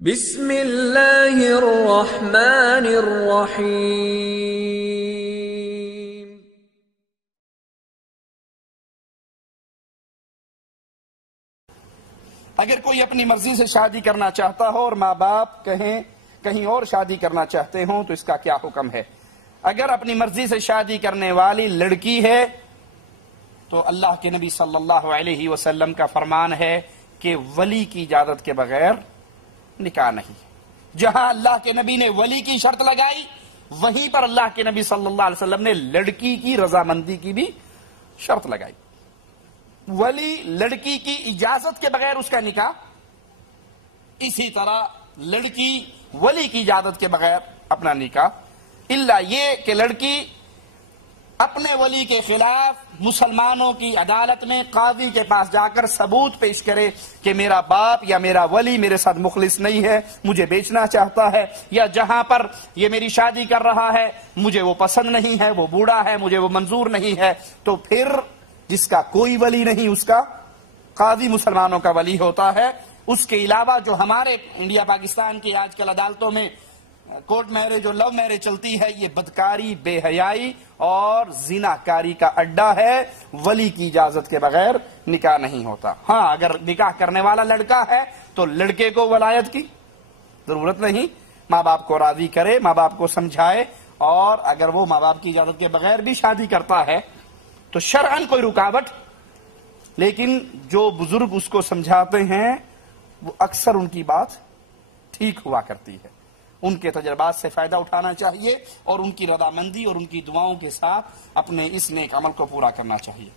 بسم اللہ الرحمن الرحیم۔ اگر کوئی اپنی مرضی سے شادی کرنا چاہتا ہو اور ماں باپ کہیں اور شادی کرنا چاہتے ہوں تو اس کا کیا حکم ہے؟ اگر اپنی مرضی سے شادی کرنے والی لڑکی ہے تو اللہ کے نبی صلی اللہ علیہ وسلم کا فرمان ہے کہ ولی کی اجازت کے بغیر نکاح نہیں۔ جہاں اللہ کے نبی نے ولی کی شرط لگائی وہیں پر اللہ کے نبی صلی اللہ علیہ وسلم نے لڑکی کی رضامندی کی بھی شرط لگائی۔ ولی لڑکی کی اجازت کے بغیر اس کا نکاح، اسی طرح لڑکی ولی کی اجازت کے بغیر اپنا نکاح، الا یہ کہ لڑکی اپنے ولی کے خلاف مسلمانوں کی عدالت میں قاضی کے پاس جا کر ثبوت پیش کرے کہ میرا باپ یا میرا ولی میرے ساتھ مخلص نہیں ہے، مجھے بیچنا چاہتا ہے، یا جہاں پر یہ میری شادی کر رہا ہے مجھے وہ پسند نہیں ہے، وہ بوڑھا ہے، مجھے وہ منظور نہیں ہے، تو پھر جس کا کوئی ولی نہیں اس کا قاضی مسلمانوں کا ولی ہوتا ہے۔ اس کے علاوہ جو ہمارے انڈیا پاکستان کی آج کل عدالتوں میں کورٹ میرج اور لو میرج چلتی ہے، یہ بدکاری، بے حیائی اور زناکاری کا اڈا ہے۔ ولی کی اجازت کے بغیر نکاح نہیں ہوتا۔ ہاں، اگر نکاح کرنے والا لڑکا ہے تو لڑکے کو ولایت کی ضرورت نہیں، ماں باپ کو راضی کرے، ماں باپ کو سمجھائے، اور اگر وہ ماں باپ کی اجازت کے بغیر بھی شادی کرتا ہے تو شرعاً کوئی رکاوٹ، لیکن جو بزرگ اس کو سمجھاتے ہیں وہ اکثر ان کی بات ٹھیک ہوا کرتی ہے۔ ان کے تجربات سے فائدہ اٹھانا چاہیے اور ان کی رضامندی اور ان کی دعاؤں کے ساتھ اپنے اس نیک عمل کو پورا کرنا چاہیے۔